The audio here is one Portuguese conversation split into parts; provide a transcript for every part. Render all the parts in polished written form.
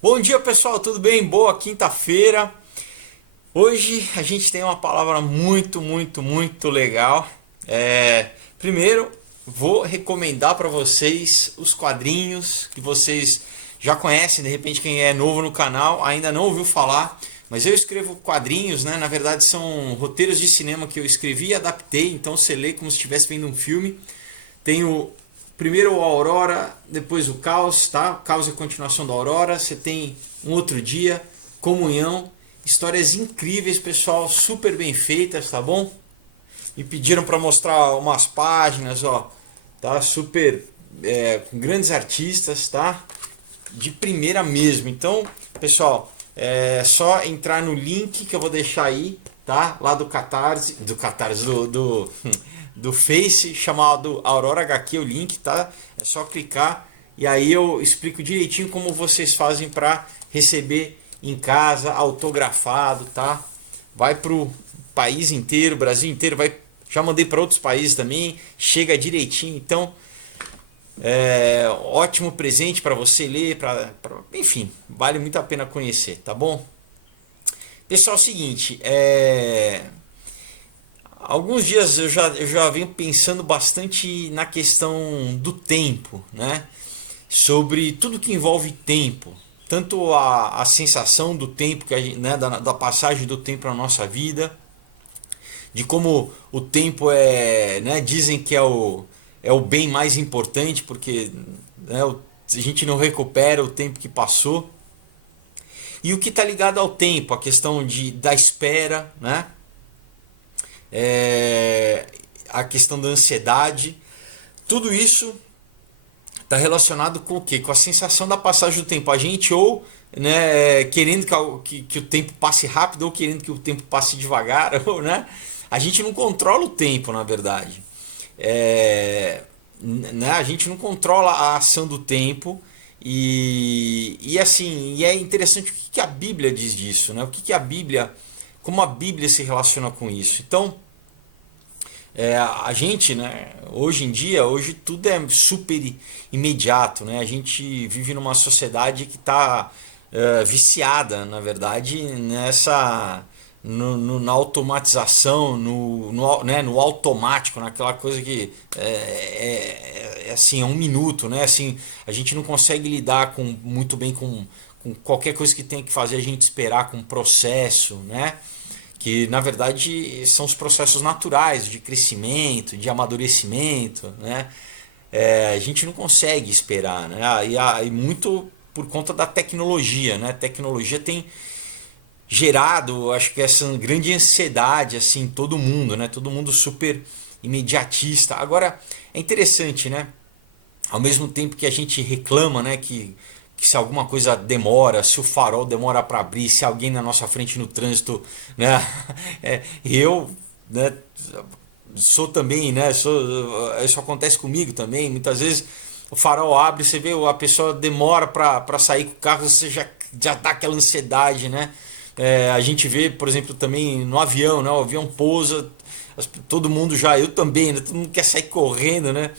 Bom dia pessoal, tudo bem? Boa quinta-feira. Hoje a gente tem uma palavra muito legal. Primeiro, vou recomendar para vocês os quadrinhos que vocês já conhecem. De repente, quem é novo no canal ainda não ouviu falar, mas eu escrevo quadrinhos, né? Na verdade, são roteiros de cinema que eu escrevi e adaptei. Então você lê como se estivesse vendo um filme. Tenho primeiro o Aurora, depois o Caos, tá? O Caos é a continuação da Aurora. Você tem Um Outro Dia, Comunhão, histórias incríveis, pessoal, super bem feitas, tá bom? Me pediram para mostrar umas páginas, ó, tá? Super com grandes artistas, tá? De primeira mesmo. Então, pessoal, é só entrar no link que eu vou deixar aí, tá? Lá do Face, chamado Aurora HQ, o link, tá? É só clicar e aí eu explico direitinho como vocês fazem para receber em casa, autografado, tá? Vai pro país inteiro, Brasil inteiro, vai. Já mandei para outros países também, chega direitinho. Então, ótimo presente para você ler, enfim, vale muito a pena conhecer, tá bom? Pessoal, é o seguinte, alguns dias eu já venho pensando bastante na questão do tempo, né? Sobre tudo que envolve tempo, tanto a sensação do tempo, que né, da passagem do tempo na nossa vida, de como o tempo né, dizem que é o bem mais importante, porque né, a gente não recupera o tempo que passou. E o que está ligado ao tempo, a questão da espera, né? É, a questão da ansiedade, tudo isso está relacionado com o quê? Com a sensação da passagem do tempo. A gente ou né, querendo que o tempo passe rápido ou querendo que o tempo passe devagar, ou, né? A gente não controla o tempo, na verdade. Né, a gente não controla a ação do tempo e assim, e é interessante o que a Bíblia diz disso, né? O que a Bíblia, como a Bíblia se relaciona com isso. Então, a gente, né, hoje em dia, hoje tudo é super imediato, né? A gente vive numa sociedade que está viciada, na verdade, na automatização, né, no automático, naquela coisa que assim, é um minuto, né? Assim, a gente não consegue lidar muito bem com qualquer coisa que tenha que fazer a gente esperar com o processo, né? Que na verdade são os processos naturais de crescimento, de amadurecimento, né? A gente não consegue esperar, né? E muito por conta da tecnologia, né? A tecnologia tem gerado, acho que essa grande ansiedade assim, em todo mundo, né? Todo mundo super imediatista. Agora é interessante, né? Ao mesmo tempo que a gente reclama, né, que se alguma coisa demora, se o farol demora para abrir, se alguém na nossa frente no trânsito, né, eu, né, sou também, né, isso acontece comigo também, muitas vezes o farol abre, você vê a pessoa demora para sair com o carro, você já dá aquela ansiedade, né? A gente vê, por exemplo, também no avião, né, o avião pousa, todo mundo já, eu também, né, todo mundo quer sair correndo, né?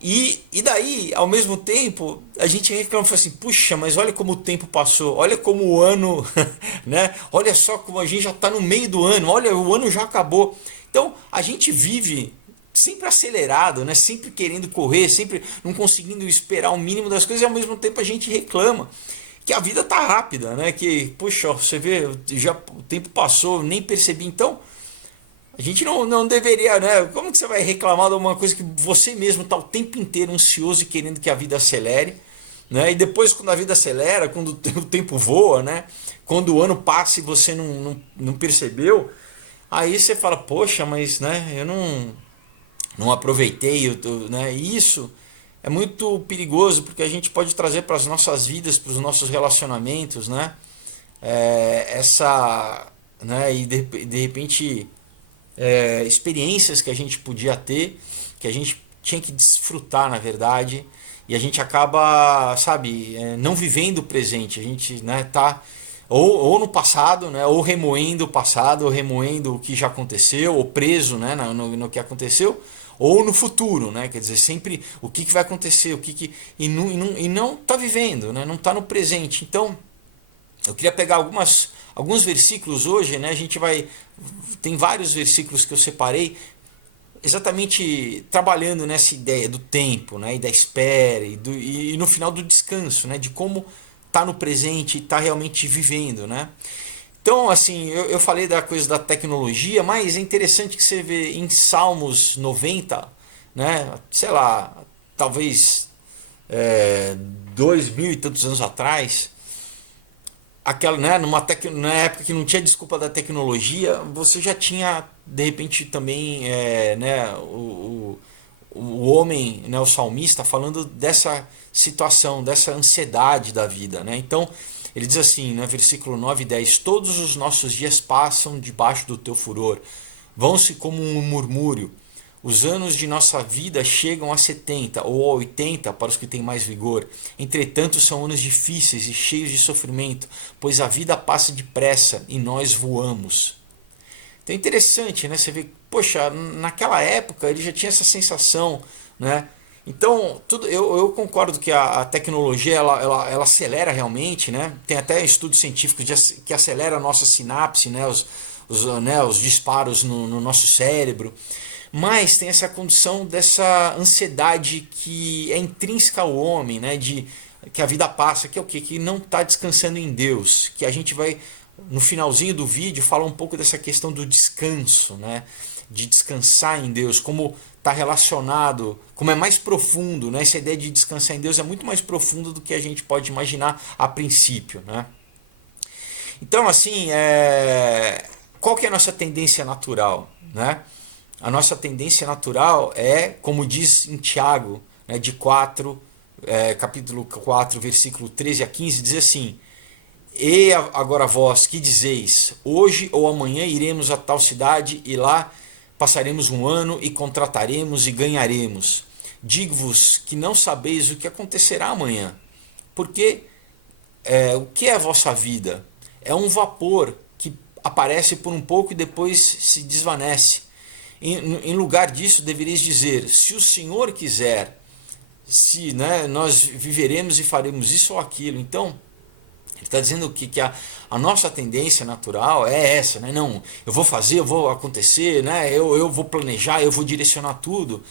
E daí, ao mesmo tempo, a gente reclama assim, puxa, mas olha como o tempo passou, olha como o ano, né? Olha só como a gente já está no meio do ano, olha, o ano já acabou. Então, a gente vive sempre acelerado, né? Sempre querendo correr, sempre não conseguindo esperar o mínimo das coisas, e ao mesmo tempo a gente reclama que a vida tá rápida, né? Que, puxa, você vê, já o tempo passou, nem percebi. Então, a gente não deveria, né? Como que você vai reclamar de uma coisa que você mesmo está o tempo inteiro ansioso e querendo que a vida acelere, né? E depois, quando a vida acelera, quando o tempo voa, né? Quando o ano passa e você não percebeu, aí você fala, poxa, mas né, eu não aproveitei, né? E isso é muito perigoso porque a gente pode trazer para as nossas vidas, para os nossos relacionamentos, né? Né? E de repente experiências que a gente podia ter, que a gente tinha que desfrutar, na verdade, e a gente acaba, sabe, não vivendo o presente. A gente, né, tá ou no passado, né, ou remoendo o passado, ou remoendo o que já aconteceu, ou preso, né, no que aconteceu, ou no futuro, né? Quer dizer, sempre o que vai acontecer, e não está vivendo, né? Não está no presente. Então, eu queria pegar alguns versículos hoje, né? Tem vários versículos que eu separei, exatamente trabalhando nessa ideia do tempo, né? E da espera, e no final do descanso, né? De como tá no presente e tá realmente vivendo, né? Então, assim, eu falei da coisa da tecnologia, mas é interessante que você vê em Salmos 90, né? Sei lá, talvez 2000 e tantos anos atrás, aquela, né, na época que não tinha desculpa da tecnologia, você já tinha, de repente, também né, o homem, né, o salmista, falando dessa situação, dessa ansiedade da vida. Né? Então, ele diz assim, no versículo 9 e 10, todos os nossos dias passam debaixo do teu furor, vão-se como um murmúrio. Os anos de nossa vida chegam a 70 ou a 80 para os que têm mais vigor. Entretanto, são anos difíceis e cheios de sofrimento, pois a vida passa depressa e nós voamos. Então é interessante, né? Você vê, poxa, naquela época ele já tinha essa sensação, né? Então, eu concordo que a tecnologia ela acelera realmente, né? Tem até estudos científicos que acelera a nossa sinapse, né? Os disparos no nosso cérebro. Mas tem essa condição dessa ansiedade que é intrínseca ao homem, né? Que a vida passa, que é o quê? Que não está descansando em Deus. Que a gente vai, no finalzinho do vídeo, falar um pouco dessa questão do descanso, né? De descansar em Deus, como está relacionado, como é mais profundo, né? Essa ideia de descansar em Deus é muito mais profundo do que a gente pode imaginar a princípio, né? Então, assim, qual que é a nossa tendência natural, né? A nossa tendência natural é, como diz em Tiago, né, capítulo 4, versículo 13 a 15, diz assim: E agora vós, que dizeis, hoje ou amanhã iremos a tal cidade e lá passaremos um ano e contrataremos e ganharemos. Digo-vos que não sabeis o que acontecerá amanhã, porque o que é a vossa vida? É um vapor que aparece por um pouco e depois se desvanece. Em lugar disso, deveríeis dizer, se o Senhor quiser, se, né, nós viveremos e faremos isso ou aquilo. Então, ele está dizendo que a nossa tendência natural é essa, né? Não, eu vou fazer, eu vou acontecer, né? Eu vou planejar, eu vou direcionar tudo.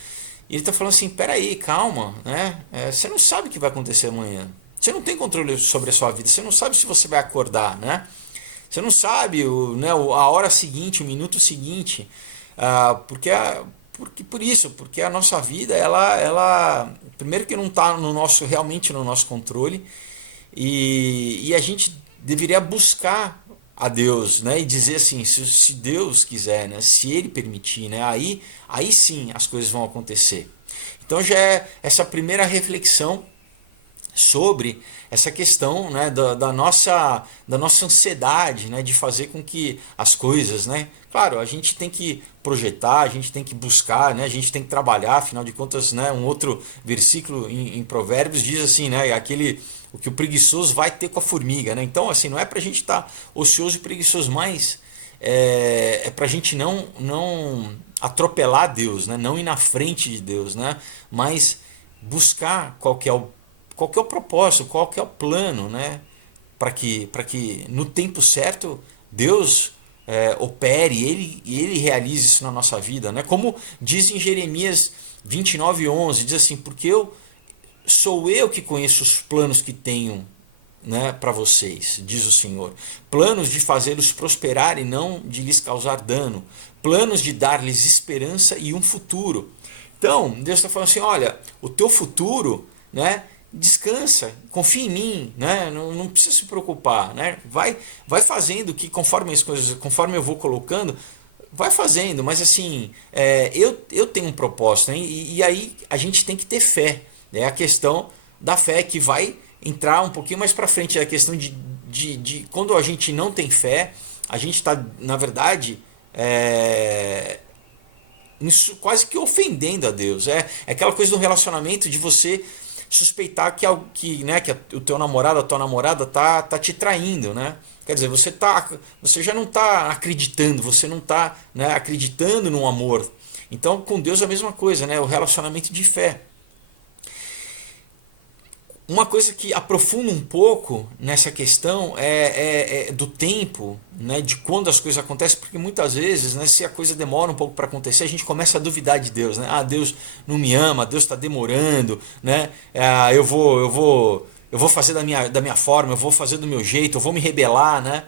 E ele está falando assim, peraí, calma, né? Você não sabe o que vai acontecer amanhã. Você não tem controle sobre a sua vida, você não sabe se você vai acordar, né? Você não sabe a hora seguinte, o minuto seguinte. Porque a nossa vida ela primeiro que não está realmente no nosso controle, e a gente deveria buscar a Deus, né, e dizer assim, se Deus quiser, né, se Ele permitir, né, aí sim as coisas vão acontecer. Então já é essa primeira reflexão sobre essa questão, né, da nossa ansiedade, né, de fazer com que as coisas, né, claro, a gente tem que projetar, a gente tem que buscar, né, a gente tem que trabalhar, afinal de contas, né, um outro versículo em Provérbios diz assim, né, o que o preguiçoso vai ter com a formiga, né? Então, assim, não é para a gente estar ocioso e preguiçoso, mas é para a gente não atropelar Deus, né, não ir na frente de Deus, né, mas buscar qual que é o propósito, qual que é o plano, né? Para que no tempo certo Deus opere e ele realize isso na nossa vida, né? Como diz em Jeremias 29:11, diz assim, porque sou eu que conheço os planos que tenho, né, para vocês, diz o Senhor, planos de fazê-los prosperar e não de lhes causar dano, planos de dar-lhes esperança e um futuro. Então Deus está falando assim, olha, o teu futuro, né, descansa, confia em mim, né? Não precisa se preocupar, né? Vai fazendo que conforme as coisas, conforme eu vou colocando, vai fazendo, mas assim, eu tenho um propósito, né? E aí a gente tem que ter fé, é a questão da fé que vai entrar um pouquinho mais para frente, é a questão de quando a gente não tem fé, a gente está, na verdade, quase que ofendendo a Deus, é aquela coisa do relacionamento de você suspeitar que o teu namorado, a tua namorada tá te traindo, né? Quer dizer, você já não está acreditando, você não está, né, acreditando no amor. Então, com Deus é a mesma coisa, né? O relacionamento de fé. Uma coisa que aprofunda um pouco nessa questão é do tempo, né, de quando as coisas acontecem, porque muitas vezes, né, se a coisa demora um pouco para acontecer, a gente começa a duvidar de Deus, né? Ah, Deus não me ama, Deus está demorando, né? Eu vou fazer da minha forma, eu vou fazer do meu jeito, eu vou me rebelar, né?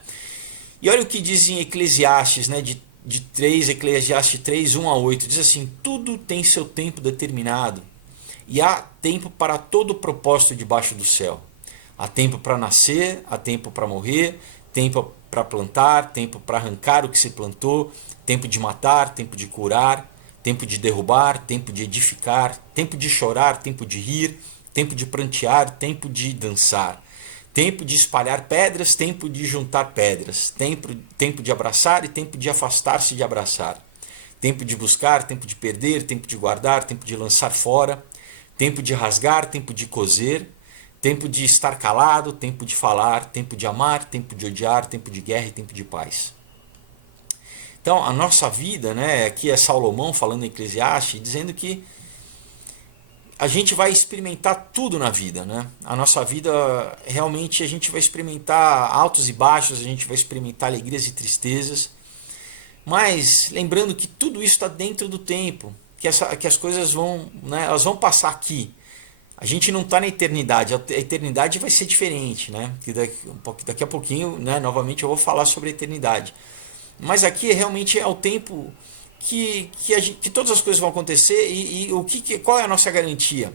E olha o que diz em Eclesiastes, né, Eclesiastes 3, 1 a 8, diz assim: tudo tem seu tempo determinado. E há tempo para todo o propósito debaixo do céu. Há tempo para nascer, há tempo para morrer, tempo para plantar, tempo para arrancar o que se plantou, tempo de matar, tempo de curar, tempo de derrubar, tempo de edificar, tempo de chorar, tempo de rir, tempo de prantear, tempo de dançar, tempo de espalhar pedras, tempo de juntar pedras, tempo de abraçar e tempo de afastar-se de abraçar, tempo de buscar, tempo de perder, tempo de guardar, tempo de lançar fora, tempo de rasgar, tempo de coser, tempo de estar calado, tempo de falar, tempo de amar, tempo de odiar, tempo de guerra e tempo de paz. Então, a nossa vida, né, aqui é Salomão falando em Eclesiastes, dizendo que a gente vai experimentar tudo na vida, né? A nossa vida, realmente, a gente vai experimentar altos e baixos, a gente vai experimentar alegrias e tristezas, mas lembrando que tudo isso está dentro do tempo, que as coisas vão, né, elas vão passar aqui. A gente não está na eternidade, a eternidade vai ser diferente, né? Daqui a pouquinho, né, novamente eu vou falar sobre a eternidade. Mas aqui realmente é o tempo que todas as coisas vão acontecer e qual é a nossa garantia?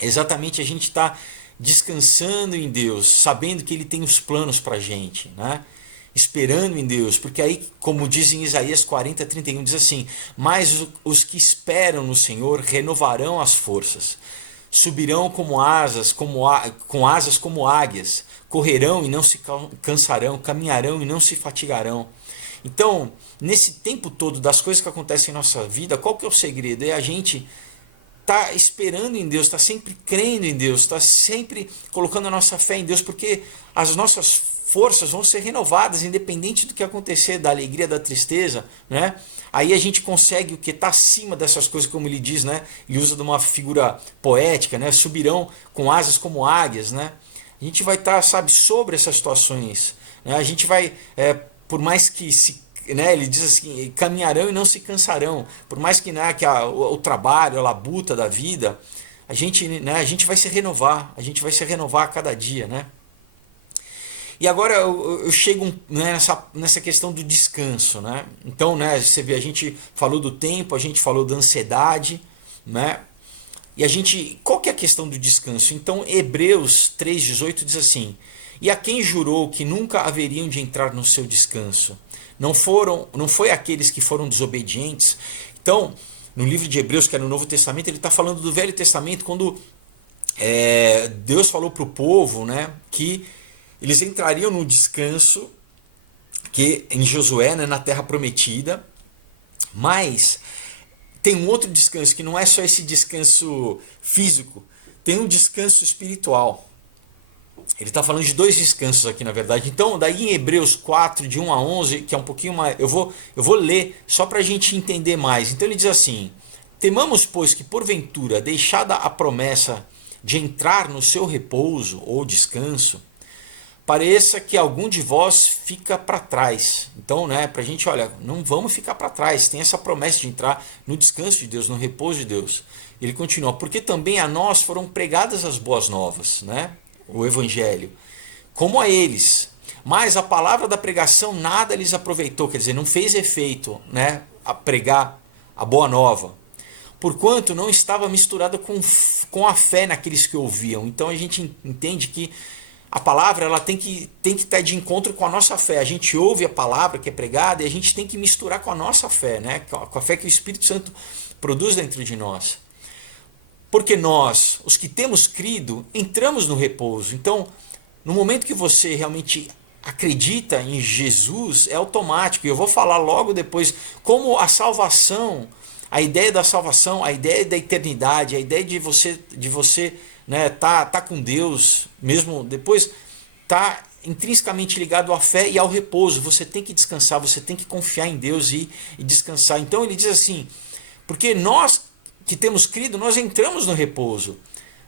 Exatamente, a gente está descansando em Deus, sabendo que Ele tem os planos para a gente, né? Esperando em Deus, porque aí, como diz em Isaías 40, 31, diz assim: mas os que esperam no Senhor renovarão as forças, subirão como asas, com asas como águias, correrão e não se cansarão, caminharão e não se fatigarão. Então, nesse tempo todo das coisas que acontecem em nossa vida, qual que é o segredo? É a gente tá esperando em Deus, está sempre crendo em Deus, está sempre colocando a nossa fé em Deus, porque as nossas forças vão ser renovadas, independente do que acontecer, da alegria, da tristeza, né? Aí a gente consegue o que está acima dessas coisas, como ele diz, né? Ele usa de uma figura poética, né? Subirão com asas como águias, né? A gente vai estar, sabe, sobre essas situações, né? A gente vai, por mais que né, ele diz assim, caminharão e não se cansarão, por mais que, né, o trabalho, a labuta da vida, a gente vai se renovar, a cada dia, né? E agora eu chego, né, nessa questão do descanso, né? Então, né, você vê, a gente falou do tempo, a gente falou da ansiedade, né? E qual que é a questão do descanso? Então, Hebreus 3,18 diz assim: e a quem jurou que nunca haveriam de entrar no seu descanso? Não foi aqueles que foram desobedientes? Então, no livro de Hebreus, que é no Novo Testamento, ele está falando do Velho Testamento, quando Deus falou para o povo, né, que eles entrariam no descanso que em Josué, né, na terra prometida, mas tem um outro descanso que não é só esse descanso físico, tem um descanso espiritual. Ele está falando de dois descansos aqui, na verdade. Então, daí em Hebreus 4, de 1 a 11, que é um pouquinho mais... Eu vou ler só para a gente entender mais. Então ele diz assim: temamos, pois, que porventura, deixada a promessa de entrar no seu repouso ou descanso, pareça que algum de vós fica para trás. Então, né, para a gente, olha, não vamos ficar para trás. Tem essa promessa de entrar no descanso de Deus, no repouso de Deus. Ele continua: porque também a nós foram pregadas as boas novas, né? O evangelho, como a eles. Mas a palavra da pregação nada lhes aproveitou, quer dizer, não fez efeito, né, a pregar a boa nova, porquanto não estava misturada com a fé naqueles que ouviam. Então a gente entende que a palavra ela tem que estar de encontro com a nossa fé. A gente ouve a palavra que é pregada e a gente tem que misturar com a nossa fé, né? Com a fé que o Espírito Santo produz dentro de nós. Porque nós, os que temos crido, entramos no repouso. Então, no momento que você realmente acredita em Jesus, é automático. E eu vou falar logo depois como a salvação, a ideia da salvação, a ideia da eternidade, a ideia de você né, tá com Deus, mesmo depois, tá intrinsecamente ligado à fé e ao repouso. Você tem que descansar, você tem que confiar em Deus e descansar. Então ele diz assim: Porque nós que temos crido, nós entramos no repouso.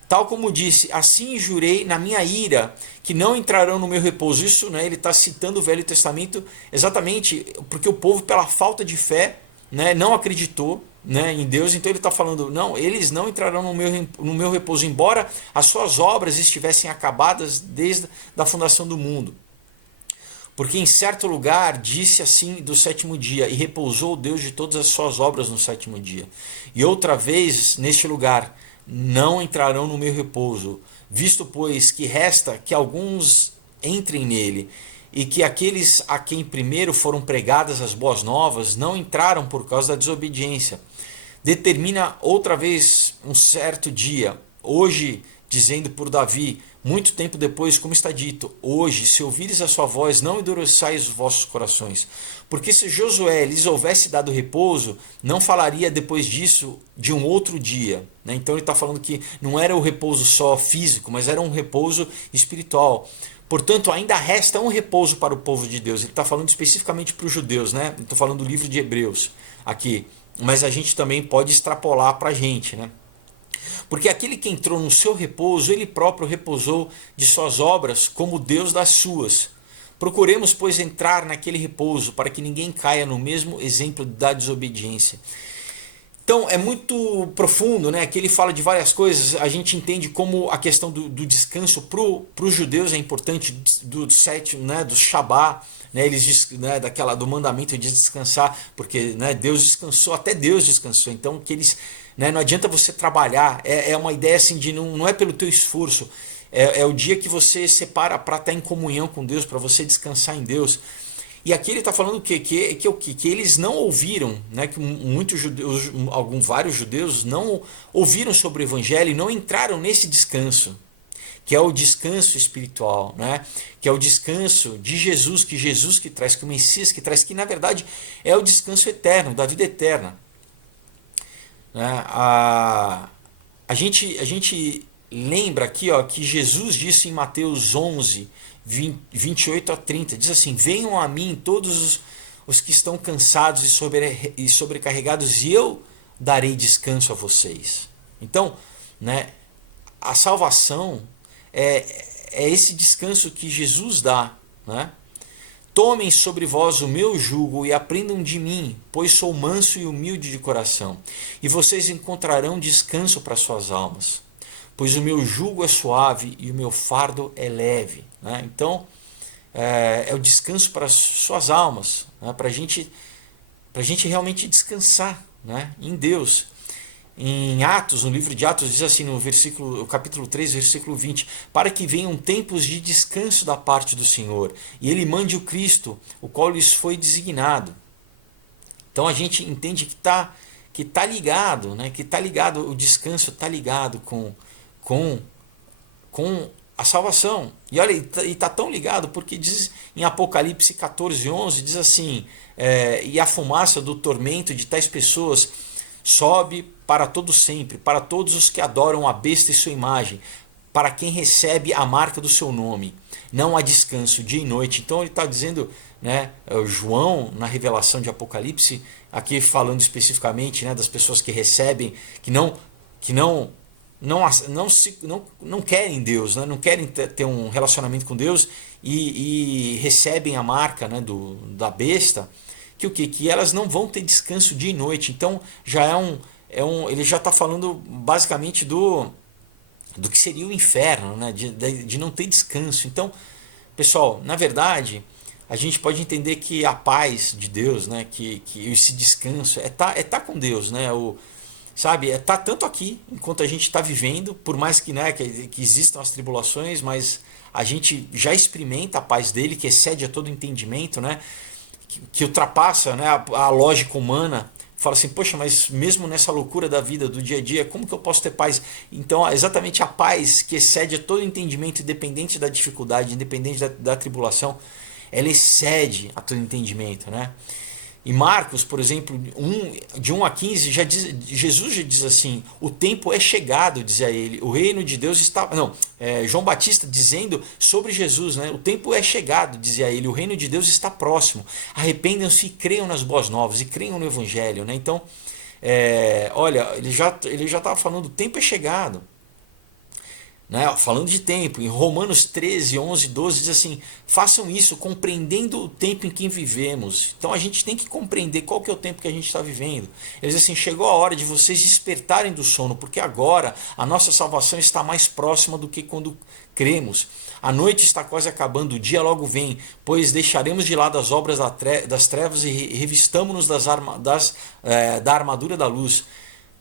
Tal como disse, assim jurei na minha ira, que não entrarão no meu repouso. Isso, né, ele está citando o Velho Testamento exatamente porque o povo, pela falta de fé, né, não acreditou, né, em Deus. Então ele está falando, não, eles não entrarão no meu repouso, embora as suas obras estivessem acabadas desde a fundação do mundo. Porque em certo lugar disse assim do sétimo dia, e repousou Deus de todas as suas obras no sétimo dia. E outra vez neste lugar, não entrarão no meu repouso, visto pois que resta que alguns entrem nele, e que aqueles a quem primeiro foram pregadas as boas novas não entraram por causa da desobediência. Determina outra vez um certo dia, hoje, dizendo por Davi, muito tempo depois, como está dito, hoje, se ouvires a sua voz, não endureçais os vossos corações. Porque se Josué lhes houvesse dado repouso, não falaria depois disso de um outro dia. Né? Então ele está falando que não era o repouso só físico, mas era um repouso espiritual. Portanto, ainda resta um repouso para o povo de Deus. Ele está falando especificamente para os judeus, né? Estou falando do livro de Hebreus aqui. Mas a gente também pode extrapolar para a gente, né? Porque aquele que entrou no seu repouso, ele próprio repousou de suas obras, como Deus das suas. Procuremos, pois, entrar naquele repouso, para que ninguém caia no mesmo exemplo da desobediência. Então é muito profundo, né? Aqui ele fala de várias coisas. A gente entende como a questão do descanso para os judeus é importante, do sétimo, né? Do Shabá, né? Eles, né? Do mandamento de descansar, porque, né? Deus descansou, até Deus descansou. Então que eles, né? Não adianta você trabalhar. É uma ideia assim de não é pelo teu esforço. É o dia que você separa para estar em comunhão com Deus, para você descansar em Deus. E aqui ele está falando o quê? Que eles não ouviram, né? Que muitos judeus, vários judeus não ouviram sobre o evangelho e não entraram nesse descanso, que é o descanso espiritual, né? Que é o descanso de Jesus que traz, que o Messias que traz, que na verdade é o descanso eterno, da vida eterna. Né? A gente lembra aqui, ó, que Jesus disse em Mateus 11, 28 a 30, diz assim, venham a mim todos os que estão cansados e sobrecarregados e eu darei descanso a vocês. Então, né, a salvação é esse descanso que Jesus dá. Né? Tomem sobre vós o meu jugo e aprendam de mim, pois sou manso e humilde de coração, e vocês encontrarão descanso para suas almas. Pois o meu jugo é suave e o meu fardo é leve. Né? Então, é o descanso para as suas almas, né? Para a gente realmente descansar, né? Em Deus. Em Atos, no livro de Atos, diz assim, no capítulo 3, versículo 20, para que venham tempos de descanso da parte do Senhor, e Ele mande o Cristo, o qual lhes foi designado. Então a gente entende que tá ligado, né? Que tá ligado, o descanso está ligado com a salvação. E olha, e está tão ligado porque diz em Apocalipse 14:11, diz assim, e a fumaça do tormento de tais pessoas sobe para todo sempre, para todos os que adoram a besta e sua imagem, para quem recebe a marca do seu nome. Não há descanso dia e noite. Então ele está dizendo, né, João, na revelação de Apocalipse, aqui falando especificamente, né, das pessoas que recebem, que não querem Deus, né? Não querem ter um relacionamento com Deus e recebem a marca, né, da besta, que elas não vão ter descanso dia e noite. Então já ele já está falando basicamente do que seria o inferno, né? De não ter descanso. Então, pessoal, na verdade, a gente pode entender que a paz de Deus, né, que esse descanso é tá com Deus, né? Sabe, tá tanto aqui, enquanto a gente está vivendo, por mais que, né, que existam as tribulações, mas a gente já experimenta a paz dele, que excede a todo entendimento, né, que ultrapassa, né, a lógica humana. Fala assim, poxa, mas mesmo nessa loucura da vida, do dia a dia, como que eu posso ter paz? Então, exatamente a paz que excede a todo entendimento, independente da dificuldade, independente da tribulação, ela excede a todo entendimento, né? E Marcos, por exemplo, de 1 a 15, Jesus já diz assim, o tempo é chegado, dizia ele, o reino de Deus está... João Batista dizendo sobre Jesus, né? O tempo é chegado, dizia ele, o reino de Deus está próximo. Arrependam-se e creiam nas boas novas, e creiam no Evangelho. Né? Então, olha, ele já estava falando, o tempo é chegado. Né? Falando de tempo, em Romanos 13, 11, 12 diz assim: façam isso compreendendo o tempo em que vivemos. Então a gente tem que compreender qual que é o tempo que a gente está vivendo. Ele diz assim: chegou a hora de vocês despertarem do sono, porque agora a nossa salvação está mais próxima do que quando cremos. A noite está quase acabando, o dia logo vem, pois deixaremos de lado as obras das trevas e revistamo-nos da armadura da luz.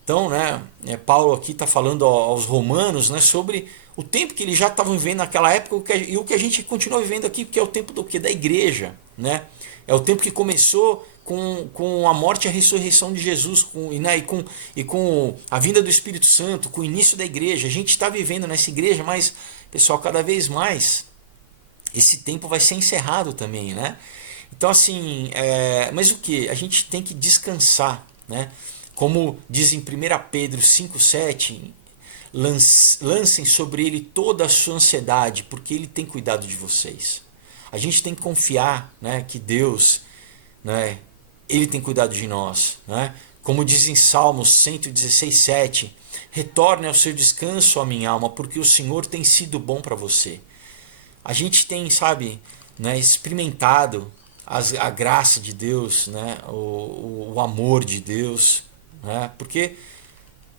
Então, né, Paulo aqui está falando aos romanos, né, sobre o tempo que eles já estavam vivendo naquela época e o que a gente continua vivendo aqui, que é o tempo do quê? Da igreja. Né? É o tempo que começou com a morte e a ressurreição de Jesus e com a vinda do Espírito Santo, com o início da igreja. A gente está vivendo nessa igreja, mas, pessoal, cada vez mais esse tempo vai ser encerrado também. Né? Então, assim, mas o que? A gente tem que descansar, né? Como diz em 1 Pedro 5,7, lancem sobre ele toda a sua ansiedade, porque ele tem cuidado de vocês. A gente tem que confiar, né, que Deus, né, ele tem cuidado de nós. Né? Como diz em Salmos 116,7, retorne ao seu descanso, ó minha alma, porque o Senhor tem sido bom para você. A gente tem, sabe, né, experimentado a graça de Deus, né, o amor de Deus, né? Porque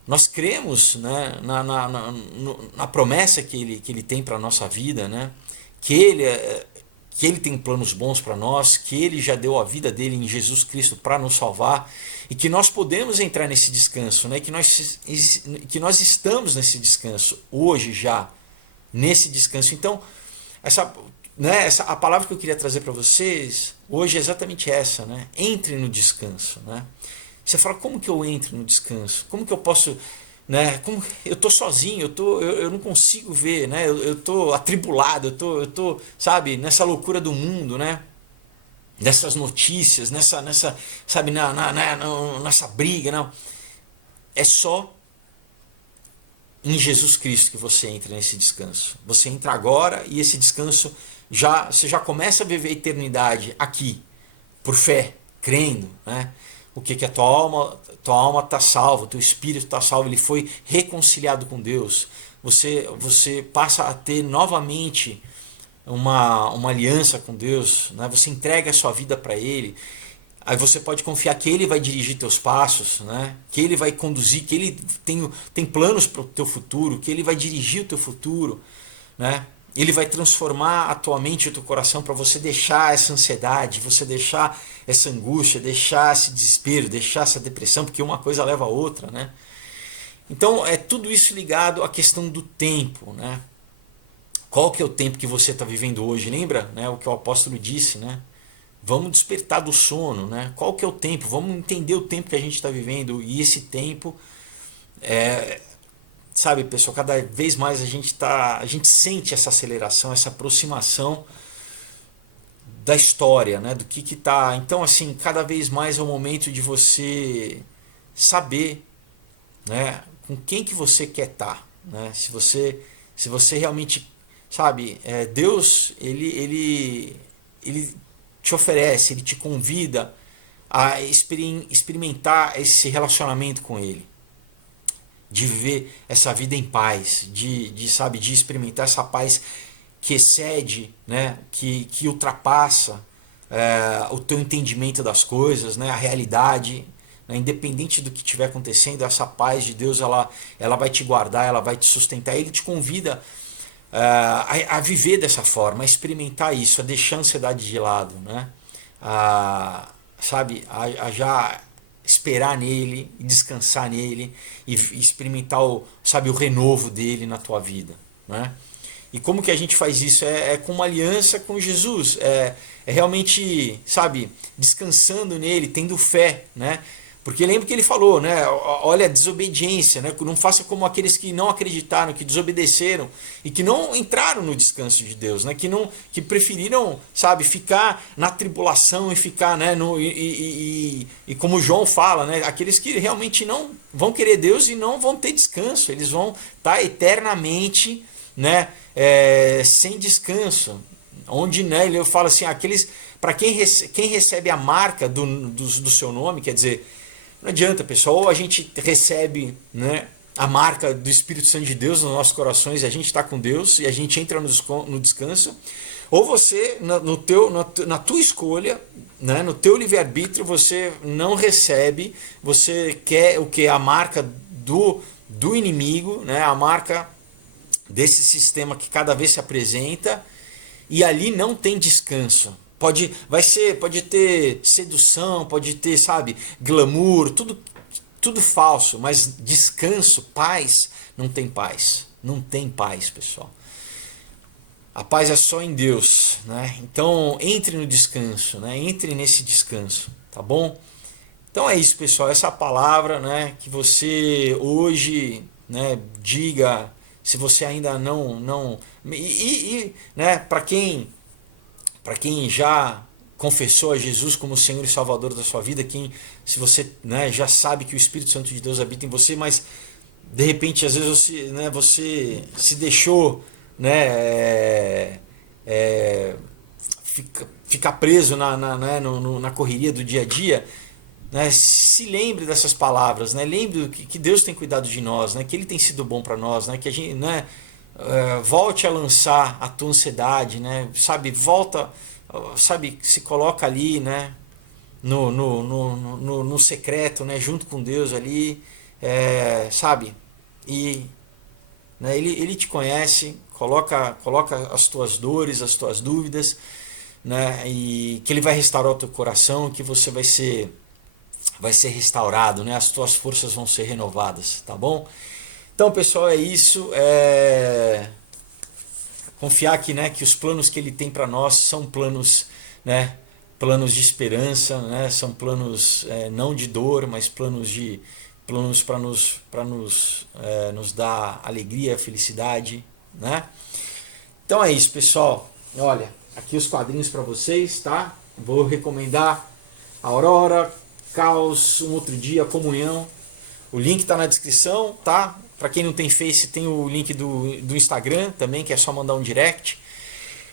nós cremos, né, na promessa que ele tem para a nossa vida, né? que ele tem planos bons para nós, que ele já deu a vida dele em Jesus Cristo para nos salvar, e que nós podemos entrar nesse descanso, né? que nós estamos nesse descanso hoje já, nesse descanso. Então, a palavra que eu queria trazer para vocês hoje é exatamente essa, né? Entre no descanso, né? Você fala, como que eu entro no descanso? Como que eu posso, né? Eu estou sozinho, eu não consigo ver, né? Eu estou atribulado, eu tô, sabe, nessa loucura do mundo, né? Dessas notícias, sabe, nessa briga, não. É só em Jesus Cristo que você entra nesse descanso. Você entra agora e esse descanso você já começa a viver a eternidade aqui, por fé, crendo, né? O que a tua alma está salva, o teu espírito está salvo, ele foi reconciliado com Deus. Você passa a ter novamente uma aliança com Deus, né? Você entrega a sua vida para Ele. Aí você pode confiar que Ele vai dirigir teus passos, né? Que Ele vai conduzir, que Ele tem planos para o teu futuro, que Ele vai dirigir o teu futuro, né? Ele vai transformar a tua mente e o teu coração para você deixar essa ansiedade, você deixar essa angústia, deixar esse desespero, deixar essa depressão, porque uma coisa leva a outra, né? Então é tudo isso ligado à questão do tempo, né? Qual que é o tempo que você está vivendo hoje? Lembra, né, o que o apóstolo disse, né? Vamos despertar do sono, né? Qual que é o tempo? Vamos entender o tempo que a gente está vivendo, e esse tempo sabe, pessoal, cada vez mais a gente sente essa aceleração, essa aproximação da história, né? Do que tá. Então, assim, cada vez mais é o momento de você saber, né, com quem que você quer estar, né? Se você realmente, sabe, Deus, ele te oferece, ele te convida a experimentar esse relacionamento com ele, de viver essa vida em paz, de experimentar essa paz que excede, né, que ultrapassa o teu entendimento das coisas, né, a realidade, né, independente do que estiver acontecendo, essa paz de Deus ela vai te guardar, ela vai te sustentar. Ele te convida a viver dessa forma, a experimentar isso, a deixar a ansiedade de lado, né, a já esperar nele, descansar nele e experimentar o renovo dele na tua vida, né? E como que a gente faz isso? É com uma aliança com Jesus, é realmente, sabe, descansando nele, tendo fé, né? Porque lembra que ele falou, né? Olha a desobediência, né? Não faça como aqueles que não acreditaram, que desobedeceram e que não entraram no descanso de Deus, né? Que preferiram, sabe, ficar na tribulação e ficar, né? E como João fala, né? Aqueles que realmente não vão querer Deus e não vão ter descanso, eles vão estar eternamente, né? Sem descanso, onde, né? Ele fala assim, aqueles para quem recebe a marca do seu nome, quer dizer, Não adianta, pessoal, ou a gente recebe, né, a marca do Espírito Santo de Deus nos nossos corações e a gente está com Deus e a gente entra no descanso, ou você, na tua escolha, né, no teu livre-arbítrio, você não recebe, você quer o que? A marca do inimigo, né, a marca desse sistema que cada vez se apresenta, e ali não tem descanso. Pode ter sedução, pode ter, sabe, glamour, tudo falso, mas descanso, paz, não tem paz. Não tem paz, pessoal. A paz é só em Deus, né? Então, entre no descanso, né? Entre nesse descanso, tá bom? Então é isso, pessoal, essa palavra, né, que você hoje, né, diga, se você ainda não né, para quem já confessou a Jesus como Senhor e Salvador da sua vida, se você, né, já sabe que o Espírito Santo de Deus habita em você, mas de repente às vezes você se deixou, né, ficar preso na correria do dia a dia, né, se lembre dessas palavras, né, lembre que Deus tem cuidado de nós, né, que Ele tem sido bom para nós, né, que a gente, né, volte a lançar a tua ansiedade, né, sabe, se coloca ali, né, no secreto, né, junto com Deus ali, sabe, e, né, ele te conhece, coloca as tuas dores, as tuas dúvidas, né, e que Ele vai restaurar o teu coração, que você vai ser restaurado, né, as tuas forças vão ser renovadas, tá bom? Então, pessoal, é isso. Confiar que, né, que os planos que Ele tem para nós são planos, né, planos de esperança, né, são planos não de dor, mas planos para nos dar alegria, felicidade, né? Então é isso, pessoal. Olha, aqui os quadrinhos para vocês, tá? Vou recomendar a Aurora, Caos, Um Outro Dia, Comunhão. O link está na descrição, tá? Para quem não tem Face, tem o link do Instagram também, que é só mandar um direct.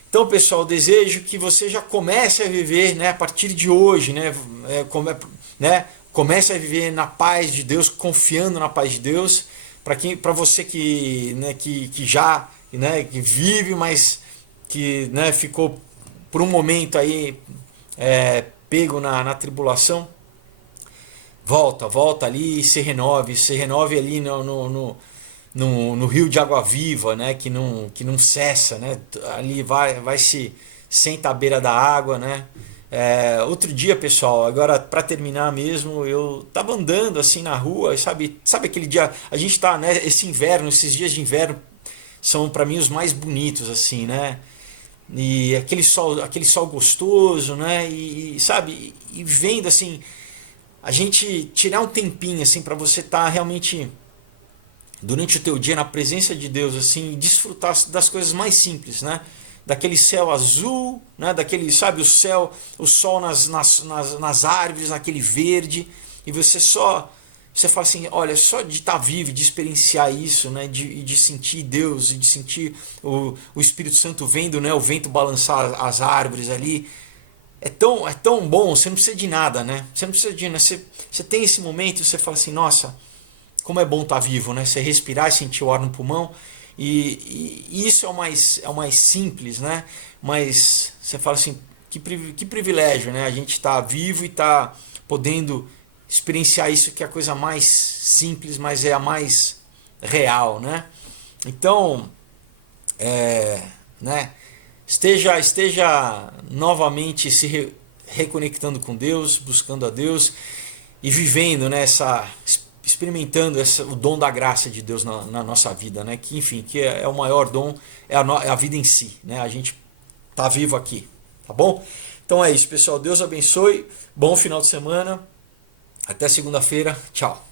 Então, pessoal, desejo que você já comece a viver, né, a partir de hoje, né, comece a viver na paz de Deus, confiando na paz de Deus. Para você que já, né, que vive, mas que, né, ficou por um momento aí pego na tribulação, volta ali e se renove ali no rio de água viva, né, que não cessa, né, ali vai se senta à beira da água, né. Outro dia, pessoal, agora para terminar mesmo, eu tava andando assim na rua, sabe aquele dia, a gente tá, né, esses dias de inverno são para mim os mais bonitos, assim, né, e aquele sol gostoso, né, e sabe, e vendo assim, a gente tirar um tempinho assim para você estar realmente durante o teu dia na presença de Deus, assim, e desfrutar das coisas mais simples, né? Daquele céu azul, né? Daquele, sabe, o sol nas árvores, naquele verde, e você fala assim, olha, só de estar vivo, de experienciar isso, né? De sentir Deus, e de sentir o Espírito Santo vendo, né? O vento balançar as árvores ali. É tão bom, você não precisa de nada, né? Você não precisa de nada. Você tem esse momento e você fala assim, nossa, como é bom estar vivo, né? Você respirar e sentir o ar no pulmão. E isso é o mais simples, né? Mas você fala assim, que privilégio, né? A gente está vivo e está podendo experienciar isso, que é a coisa mais simples, mas é a mais real, né? Então, né? Esteja novamente se reconectando com Deus, buscando a Deus e vivendo, né, experimentando o dom da graça de Deus na nossa vida, né? Que, enfim, que é o maior dom, é a vida em si, né? A gente tá vivo aqui, tá bom? Então é isso, pessoal. Deus abençoe. Bom final de semana. Até segunda-feira. Tchau.